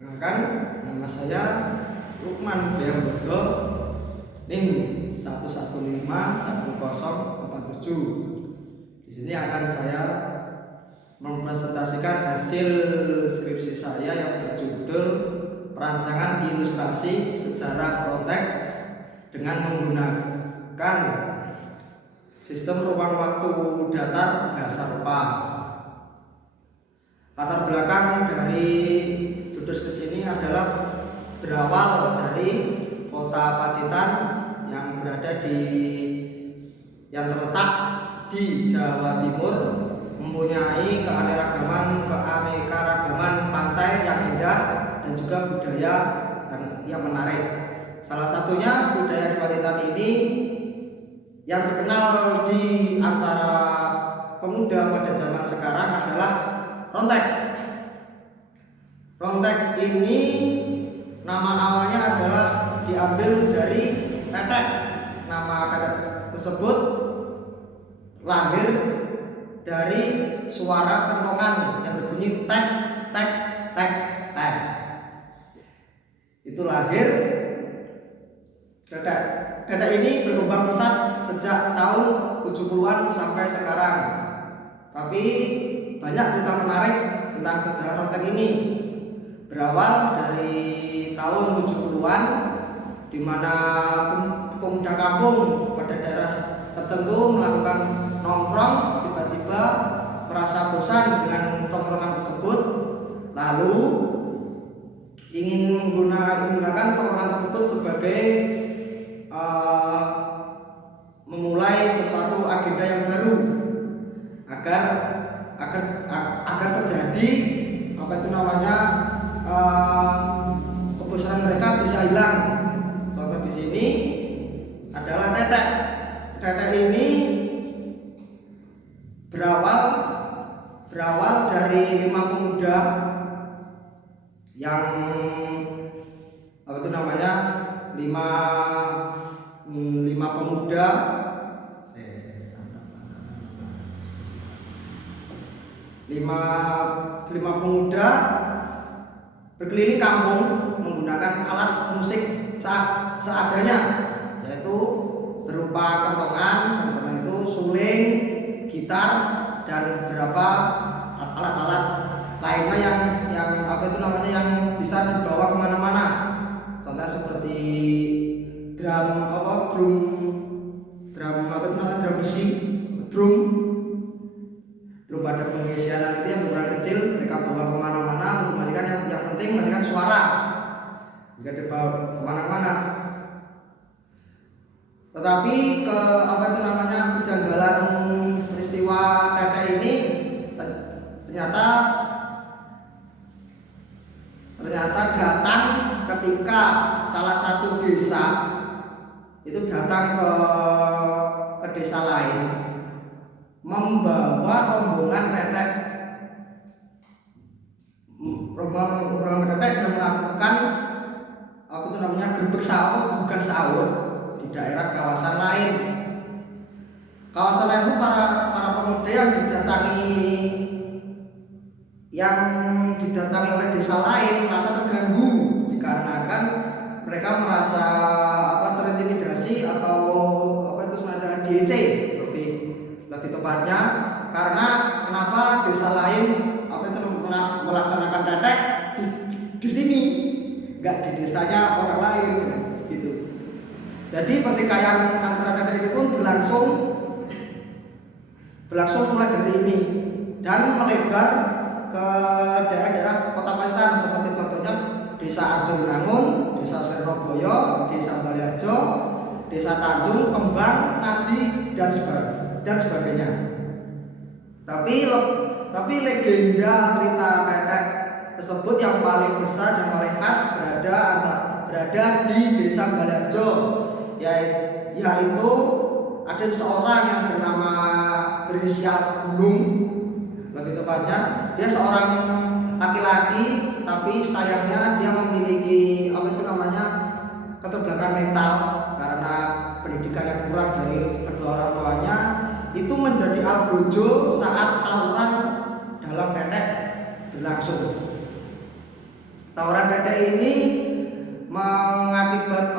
Perkenalkan, nama saya Lukman Bayambodo, NIM 1151047. Di sini akan saya mempresentasikan hasil skripsi saya yang berjudul Perancangan Ilustrasi Sejarah Rontek dengan menggunakan sistem ruang waktu datar bahasa Rupa. Latar belakang dari judul skripsi ini adalah berawal dari kota Pacitan yang terletak di Jawa Timur, mempunyai keanekaragaman pantai yang indah dan juga budaya yang menarik. Salah satunya budaya di Pacitan ini yang terkenal di antara pemuda pada zaman sekarang adalah rontek. Rontek ini nama awalnya adalah diambil dari tetek. Nama tetek tersebut lahir dari suara kentongan yang berbunyi tek tek tek tek. Itu lahir tetek. Tetek ini berkembang pesat sejak tahun 70-an sampai sekarang. Tapi banyak cerita menarik tentang sejarah rontek ini. Berawal dari tahun 70-an, di mana pemuda kampung pada daerah tertentu melakukan nongkrong, tiba-tiba merasa bosan dengan tongkrongan tersebut, lalu ingin menggunakan tongkrongan tersebut sebagai memulai sesuatu agenda yang baru agar terjadi kebosanan mereka bisa hilang. Contoh di sini adalah tetek. Tetek ini berawal dari 5 pemuda yang lima pemuda lima pemuda berkeliling kampung menggunakan alat musik seadanya, yaitu berupa kentongan, pada zaman itu suling, gitar, dan beberapa alat-alat lainnya yang bisa dibawa kemana-mana. Contohnya seperti drum besi, drum pada pengisian itu yang berukuran kecil, mereka bawa kemana-mana untuk memastikan yang penting memastikan suara jika dibawa kemana-mana. Tetapi kejanggalan peristiwa tetek ini ternyata datang ketika salah satu desa itu datang ke desa lain membawa rombongan tetek dan melakukan gerbek sahur, gugah sahur di daerah kawasan lain. Kawasan lain itu para pemuda yang didatangi oleh desa lain merasa terganggu dikarenakan mereka merasa terintimidasi atau senada DC lebih tepatnya, karena kenapa desa lain melaksanakan tetek di sini, enggak di desanya orang lain gitu. Jadi pertikaian antara tetek ini pun berlangsung mulai dari ini dan melebar ke daerah-daerah kota Pacitan, seperti contohnya Desa Arjowinangun, Desa Sirnoboyo, Desa Baliarjo, Desa Tanjung, Kembang, Nadi, dan sebagainya. Tapi legenda cerita tetek tersebut yang paling besar dan paling khas berada di Desa Baliarjo, yaitu ada seorang yang berinisial Gunung. Lebih tepatnya dia seorang laki-laki, tapi sayangnya dia memiliki keterbelakangan mental karena pendidikan yang kurang dari kedua orang tuanya. Itu menjadi algojo saat tawuran dalam tetek berlangsung. Tawuran tetek ini mengakibat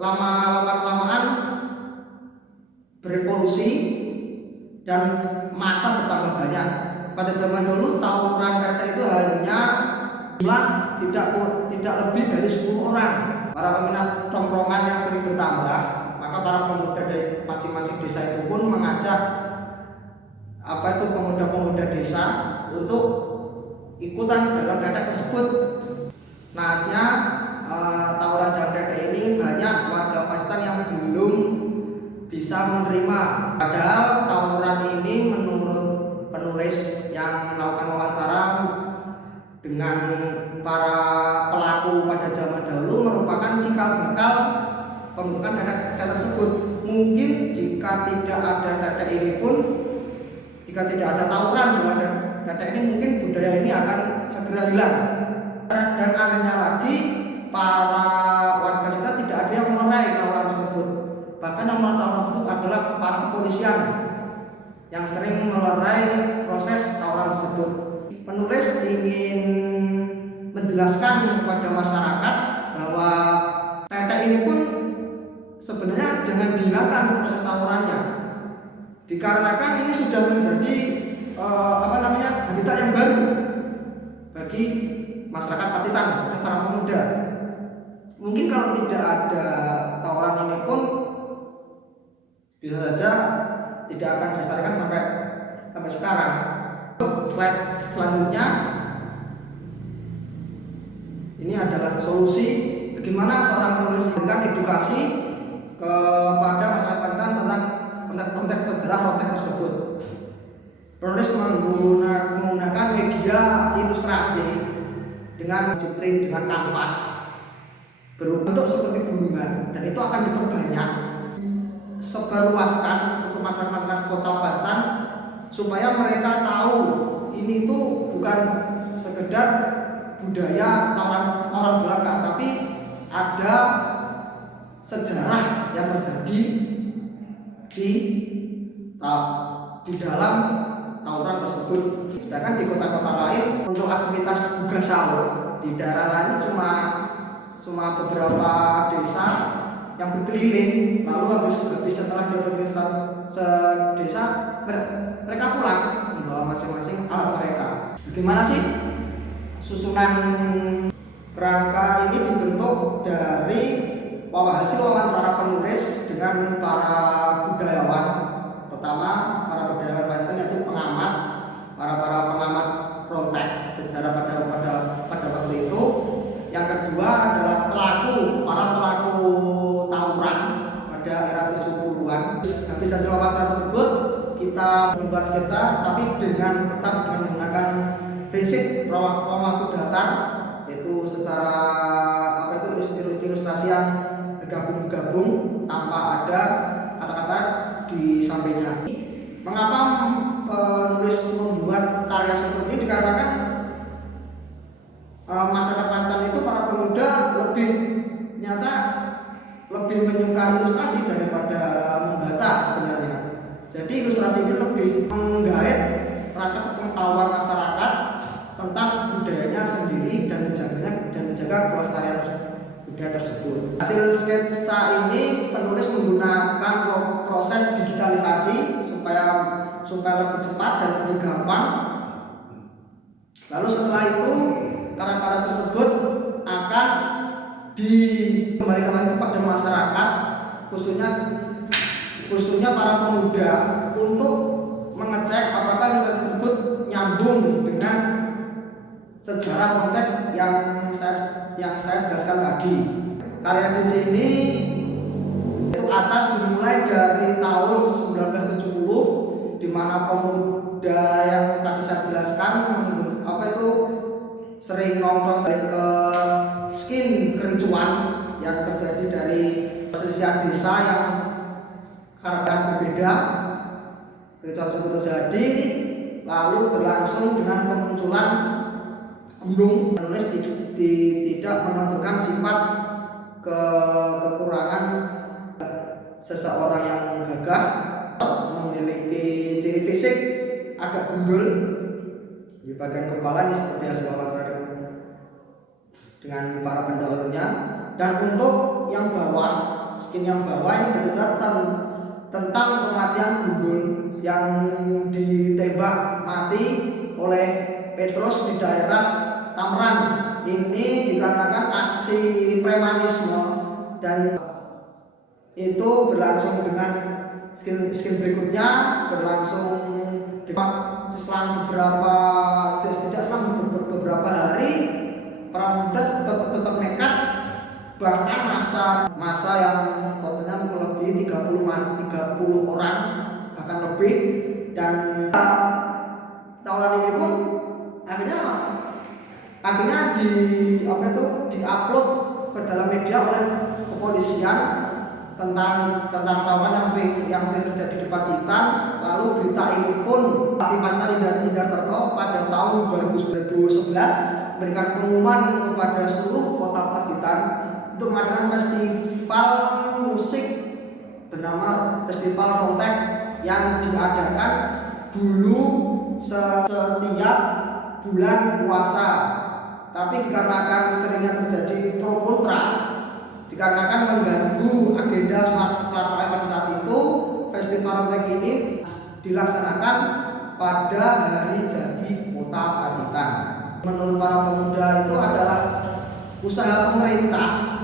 lama kelamaan berevolusi dan masa bertambah banyak. Pada zaman dulu tawuran tetek itu hanya jumlah tidak lebih dari 10 orang. Para peminat tongkrongan yang sering bertambah, maka para pemuda dari masing-masing desa itu pun mengajak pemuda-pemuda desa untuk ikutan dalam tetek tersebut. Nahasnya tawuran dalam tetek ini banyak warga Pacitan yang belum bisa menerima. Padahal tawuran ini menurut penulis yang melakukan wawancara dengan para pelaku pada zaman dahulu merupakan cikal bakal pembentukan tetek tersebut. Mungkin jika tidak ada tetek ini pun, jika tidak ada tawuran dalam tetek ini, mungkin budaya ini akan segera hilang. Dan anehnya lagi, para warga kita tidak ada yang melerai tawuran tersebut. Bahkan yang melerai tawuran tersebut adalah para kepolisian yang sering melerai proses tawuran tersebut. Penulis ingin menjelaskan kepada masyarakat bahwa tetek ini pun sebenarnya jangan dihilangkan proses tawurannya, dikarenakan ini sudah menjadi habitat yang baru bagi masyarakat Pacitan, para pemuda. Mungkin kalau tidak ada tawuran ini pun bisa saja tidak akan dilestarikan sampai sekarang. Slide selanjutnya, ini adalah solusi bagaimana seorang penulis memberikan edukasi kepada masyarakat Pacitan tentang konteks sejarah rontek tersebut. Penulis menggunakan media ilustrasi dengan diprint dengan kanvas berbentuk seperti gunungan, dan itu akan diperbanyak, sebarluaskan untuk masyarakat kota Pacitan supaya mereka tahu ini tuh bukan sekedar budaya tawuran belaka, tapi ada sejarah yang terjadi di dalam tawuran tersebut. Sedangkan di kota-kota lain untuk aktivitas buka sahur, di daerah lain cuma beberapa desa yang berkeliling, lalu habis setelah berkeliling sedesa mereka pulang membawa masing-masing alat mereka. Bagaimana sih susunan kerangka ini? Dibentuk dari hasil wawancara penulis dengan para budayawan. Pertama, para budayawan Pacitan, yaitu pengamat, para pengamat rontek sejarah pada waktu itu. Yang kedua adalah para pelaku tawuran pada era 70-an. Habis hasil wawancara tersebut, kita membuat sketsa, tapi tetap dengan menggunakan prinsip ruang waktu datar, yaitu secara ilustrasi yang bergabung tanpa ada kata-kata di sampingnya. Mengapa penulis membuat karya seperti ini? Dikarenakan masyarakat Pacitan itu, para pemuda ternyata lebih menyukai ilustrasi daripada membaca sebenarnya. Jadi ilustrasi ini lebih menggait rasa pengetahuan masyarakat tentang budayanya sendiri dan menjaga kelestarian budaya tersebut. Hasil sketsa ini penulis menggunakan proses digitalisasi supaya lebih cepat dan lebih gampang. Lalu setelah itu karya-karya tersebut akan dikembalikan lagi kepada masyarakat, khususnya para pemuda, untuk mengecek apakah ilustrasi tersebut nyambung dengan sejarah konteks yang saya jelaskan tadi. Karya di sini itu dimulai dari tahun 1970, di mana pemuda yang tadi saya jelaskan sering nongkrong ke skin kericuan yang terjadi dari perselisihan desa yang karakter berbeda. Kericuan tersebut terjadi lalu berlangsung dengan pemunculan gunung. Penulis tidak menunjukkan sifat kekurangan seseorang yang gagah, memiliki ciri fisik agak gundul di bagian kepala, ini seperti hasil wawancara dengan dengan para pendahulunya. Dan untuk yang bawah, skin yang bawah ini bercerita tentang kematian Gundul yang ditembak mati oleh Petrus di daerah Tamran. Ini dikarenakan aksi premanisme, dan itu berlangsung dengan skin berikutnya berlangsung selang beberapa hari. Para pemuda tetap nekat, bahkan masa yang totalnya melebihi 30 orang bahkan lebih. Dan tawuran ini pun akhirnya diupload ke dalam media oleh kepolisian tentang tawuran yang sering terjadi di Pacitan. Lalu berita ini pun Mas Indar Terto pada tahun 2011 memberikan pengumuman kepada seluruh kota Pacitan untuk mengadakan festival musik bernama Festival Rontek yang diadakan dulu setiap bulan puasa. Tapi dikarenakan seringnya terjadi pro kontra, dikarenakan mengganggu agenda sholat tarawih pada saat itu, Festival Rontek ini dilaksanakan pada hari jadi kota Pacitan. Menurut para pemuda itu adalah usaha pemerintah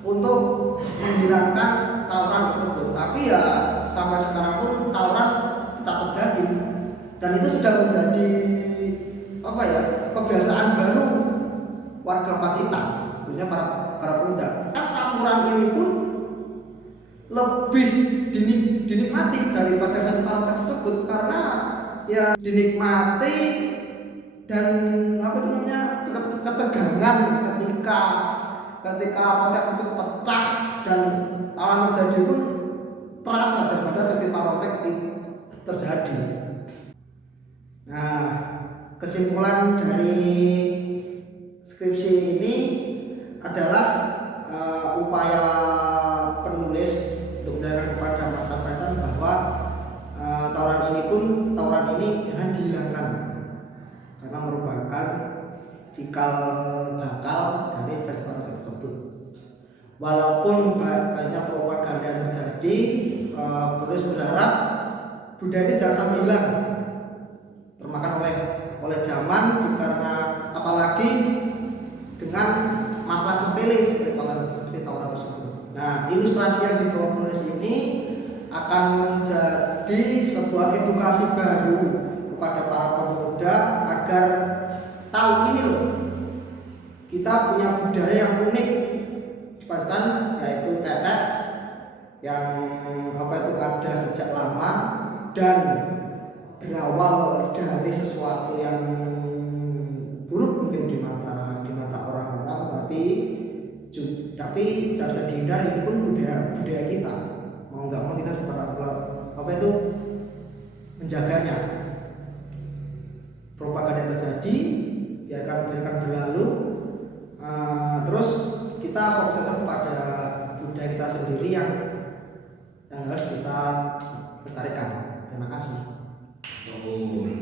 untuk menghilangkan tawuran tersebut. Tapi ya sampai sekarang pun tawuran tetap terjadi, dan itu sudah menjadi kebiasaan baru warga Pacitan, khususnya para pemuda. Tawuran ini pun lebih dinikmati daripada festival tersebut, karena ya dinikmati dan ketegangan ketika rotek itu pecah dan lawan terjadi pun terasa daripada festival rotek itu terjadi. Nah, kesimpulan dari skripsi ini adalah upaya penulis untuk menjelaskan kepada masyarakat Pacitan bahwa tawuran ini jangan dihilangkan, karena merupakan cikal bakal dari festival tersebut. Walaupun banyak propaganda yang terjadi, penulis berharap budaya ini jangan sampai hilang, termakan oleh zaman, karena apalagi dengan masalah sepele seperti tawuran tersebut. Nah, ilustrasi yang dibawa penulis ini akan menjadi sebuah edukasi baru kepada para pemuda agar tahu ini loh, kita punya budaya yang unik di Pacitan, yaitu tetek yang ada sejak lama dan berawal dari sesuatu yang buruk mungkin di mata orang-orang, tapi tidak bisa dihindari, itu pun budaya kita. Mau nggak mau kita menjaganya. Propaganda terjadi, biarkan berlalu,